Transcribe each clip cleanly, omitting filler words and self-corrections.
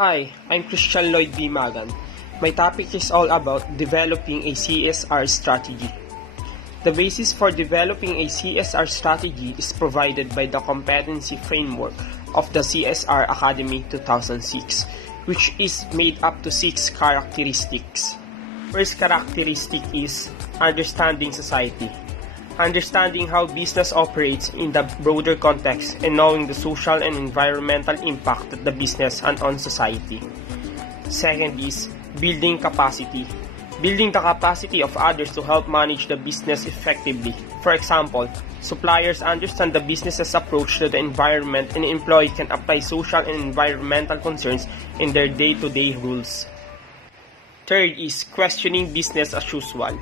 Hi, I'm Christian Lloyd B. Magan. My topic is all about developing a CSR strategy. The basis for developing a CSR strategy is provided by the competency framework of the CSR Academy 2006, which is made up to 6 characteristics. First characteristic is understanding society. Understanding how business operates in the broader context and knowing the social and environmental impact of the business and on society. Second is building capacity. Building the capacity of others to help manage the business effectively. For example, suppliers understand the business's approach to the environment and employees can apply social and environmental concerns in their day-to-day rules. Third is questioning business as usual.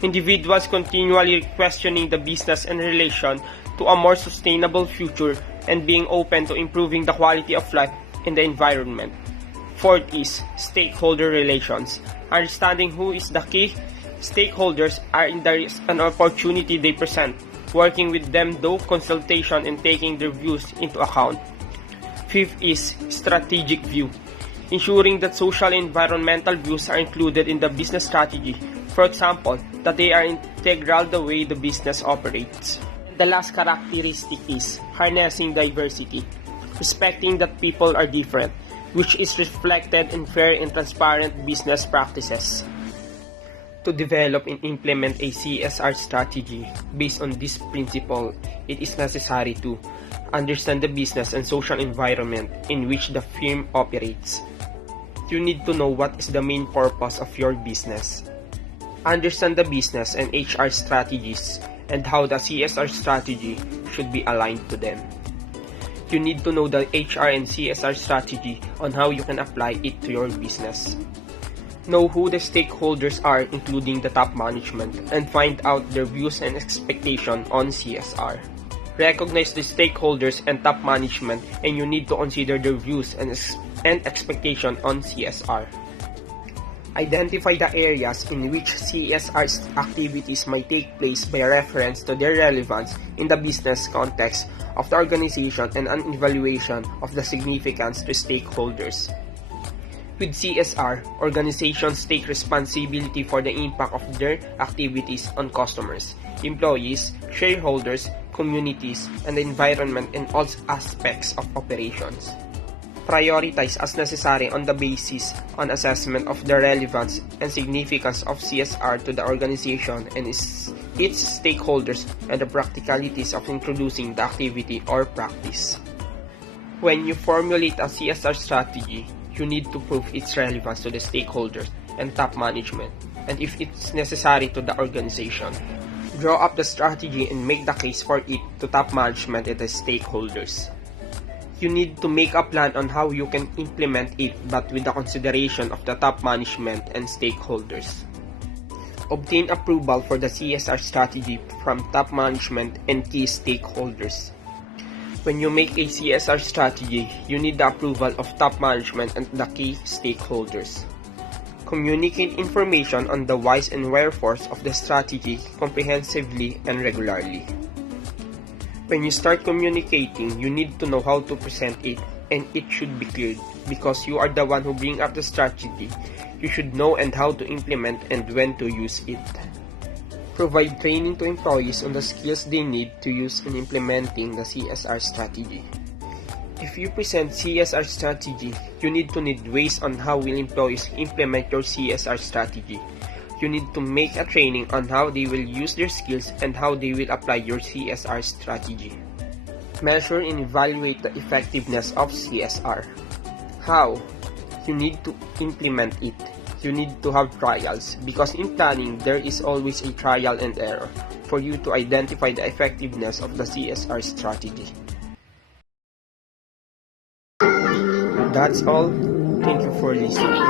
Individuals continually questioning the business in relation to a more sustainable future and being open to improving the quality of life in the environment. Fourth is stakeholder relations. Understanding who is the key stakeholders are in the risk and opportunity they present, working with them through consultation and taking their views into account. Fifth is strategic view. Ensuring that social and environmental views are included in the business strategy. For example, that they are integral the way the business operates. The last characteristic is harnessing diversity. Respecting that people are different, which is reflected in fair and transparent business practices. To develop and implement a CSR strategy based on this principle, it is necessary to understand the business and social environment in which the firm operates. You need to know what is the main purpose of your business. Understand the business and HR strategies and how the CSR strategy should be aligned to them. You need to know the HR and CSR strategy on how you can apply it to your business. Know who the stakeholders are, including the top management, and find out their views and expectations on CSR. Recognize the stakeholders and top management, and you need to consider their views and expectations on CSR. Identify the areas in which CSR activities might take place by reference to their relevance in the business context of the organization and an evaluation of the significance to stakeholders. With CSR, organizations take responsibility for the impact of their activities on customers, employees, shareholders, communities, and the environment in all aspects of operations. Prioritize as necessary on the basis on assessment of the relevance and significance of CSR to the organization and its stakeholders and the practicalities of introducing the activity or practice. When you formulate a CSR strategy, you need to prove its relevance to the stakeholders and top management, and if it's necessary to the organization. Draw up the strategy and make the case for it to top management and the stakeholders. You need to make a plan on how you can implement it, but with the consideration of the top management and stakeholders. Obtain approval for the CSR strategy from top management and key stakeholders. When you make a CSR strategy, you need the approval of top management and the key stakeholders. Communicate information on the whys and wherefores of the strategy comprehensively and regularly. When you start communicating, you need to know how to present it, and it should be clear because you are the one who brings up the strategy. You should know and how to implement and when to use it. Provide training to employees on the skills they need to use in implementing the CSR strategy. If you present CSR strategy, you need ways on how will employees implement your CSR strategy. You need to make a training on how they will use their skills and how they will apply your CSR strategy. Measure and evaluate the effectiveness of CSR. How? You need to implement it. You need to have trials because in planning, there is always a trial and error for you to identify the effectiveness of the CSR strategy. That's all. Thank you for listening.